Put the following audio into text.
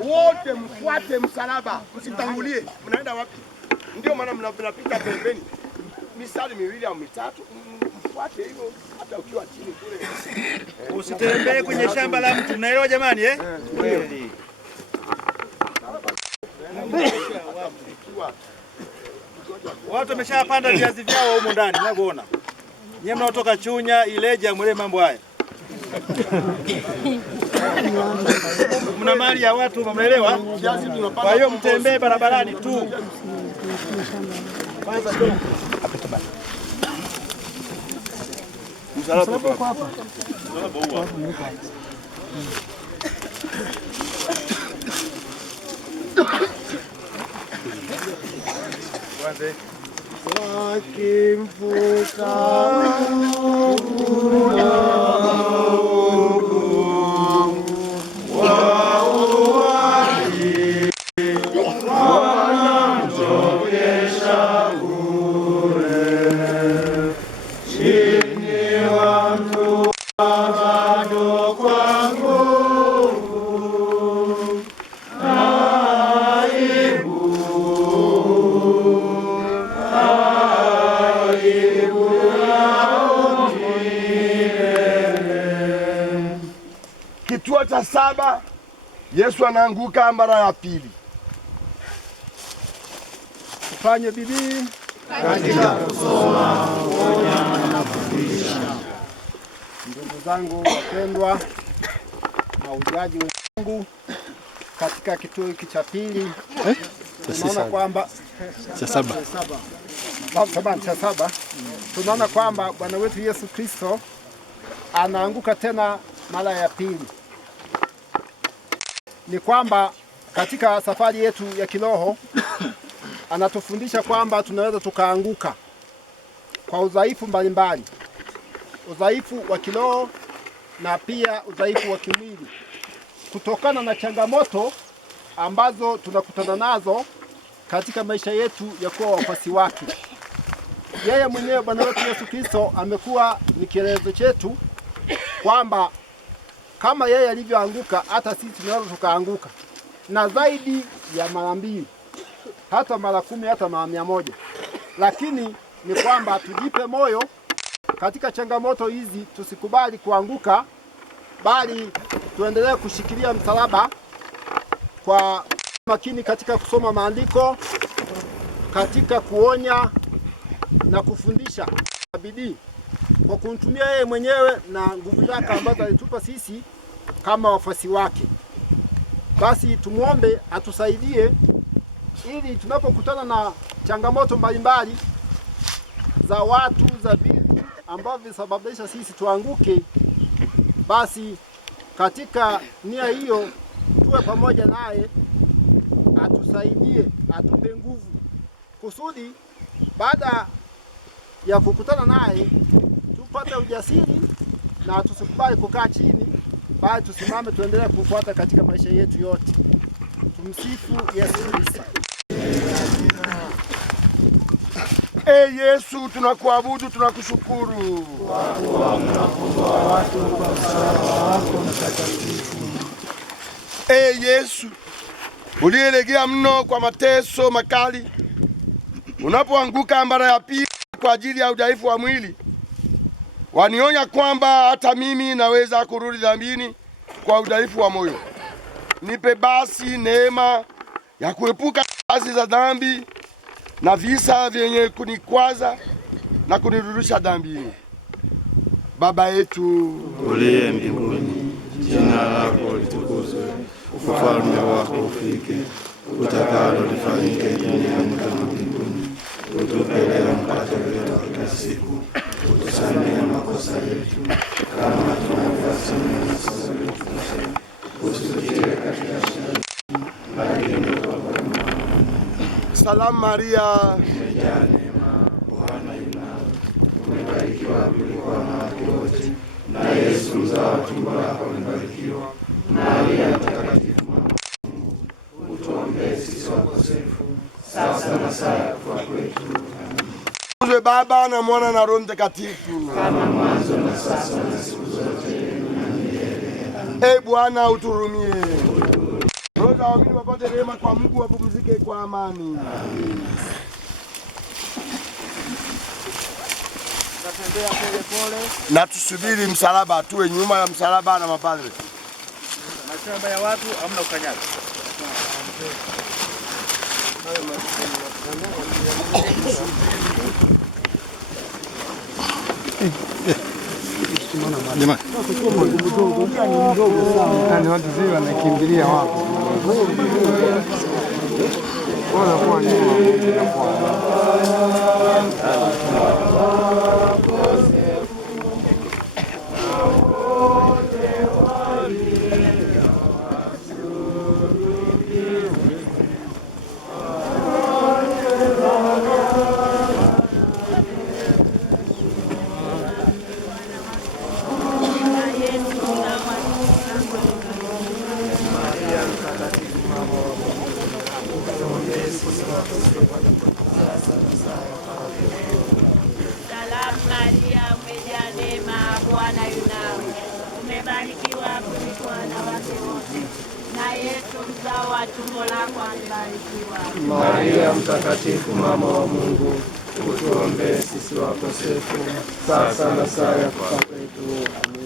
Wote mfuate msalaba, msitangulie. Mnaenda wapi? Ndio maana mnapita pembeni. Misali miwili au mitatu, mfuate hivyo hata ukiwa chini kule. Usitembee kwenye shamba la mtu. Mnaelewa jamani eh? Kweli. Watu wameshapanda viazi vyao huko ndani, mnaona. Nyie mnaotoka Chunya, Ileje, mwele mambo haya. Mna mali ya watu, mnaelewa? Kwa hiyo mtembee barabarani tu. Kwanza tu. Msalaba uko hapa. Msalaba uko hapa. Kwanza wakimfuka kituo cha 7, Yesu anaanguka mara ya pili. Tufanye bidii katika kusoma, kuonya na kufundisha. Ndugu zangu wapendwa na ujaji wangu, katika kituo hiki cha pili tunaona kwamba cha 7 tunaona kwamba Bwana wetu Yesu Kristo anaanguka tena mara ya pili. Ni kwamba katika safari yetu ya kiroho anatufundisha kwamba tunaweza tukaanguka kwa udhaifu mbalimbali, udhaifu wa kiroho na pia udhaifu wa kimwili, kutokana na changamoto ambazo tunakutana nazo katika maisha yetu ya kuwa wafuasi wake. Yeye mwenyewe Bwana wetu Yesu Kristo amekuwa ni kielelezo chetu kwamba kama yeye alivyoanguka, hata sisi tunaweza tukaanguka, na zaidi ya mara 2, hata mara 10, hata mara 100. Lakini ni kwamba tujipe moyo katika changamoto hizi, tusikubali kuanguka, bali tuendelee kushikilia msalaba kwa makini katika kusoma maandiko, katika kuonya na kufundisha bidii, kwa kumtumia yeye mwenyewe na nguvu zake ambazo alitupa sisi kama wafuasi wake. Basi tumuombe atusaidie ili tunapokutana na changamoto mbalimbali za watu, za vitu ambavyo visababisha sisi tuanguke, basi katika nia hiyo tuwe pamoja naye, atusaidie, atupe nguvu, kusudi baada ya kukutana naye tupate ujasiri na tusikubali kukaa chini, bali tusimame, tuendelee kufuata katika maisha yetu yote. Tumsifu Yesu Kristo. Yesu, tunakuabudu, tunakushukuru kwa kuwa unakomboa watu kwa msalaba wako mtakatifu. Yesu, uliyelegea mno kwa mateso makali, unapoanguka mara ya pili kwa ajili ya udhaifu wa mwili, wanionya kwamba hata mimi naweza kurudi dhambini kwa udhaifu wa moyo. Nipe basi neema ya kuepuka kazi za dhambi na visa vyenye kunikwaza na kunirudisha dhambini. Baba yetu uliye mbinguni, jina lako litukuzwe, ufalme wako ufike, utakalo lifanyike duniani kama mbinguni. Utupe leo mkate wetu wa kila siku, utusamehe makosa yetu kama tunavyosamehe na sisi waliotukosea, usitutie katika shida, bali utuokoe na maovu. Salamu Maria, umejaa neema, Bwana yu nawe, umebarikiwa kuliko wanawake wote, na Yesu mzao wa tumbo lako umebarikiwa. Maria mtakatifu, mama wa Mungu, utuombee wakosefu, sasa na saa ya kufa kwetu. Tukuzwe Baba na Mwana na Roho Mtakatifu, kama mwanzo na sasa na siku zote na milele. Bwana uturumie. Roho za waamini wapate rehema kwa Mungu, wapumzike kwa amani. Tunatembea pole pole Na tusubiri msalaba, tuwe nyuma ya msalaba na mapadre. mashamba ya watu hamna ukanyaga. Watu zile wanakimbilia wapo. Wanakuwa nyuma. Salamu Maria, umejaa neema, Bwana yu nawe, umebarikiwa kuliko wanawake wote, na Yesu mzao wa tumbo lako amebarikiwa. Maria mtakatifu, mama wa Mungu, utuombee sisi wakosefu, sasa na saa ya kufa kwetu. Amina.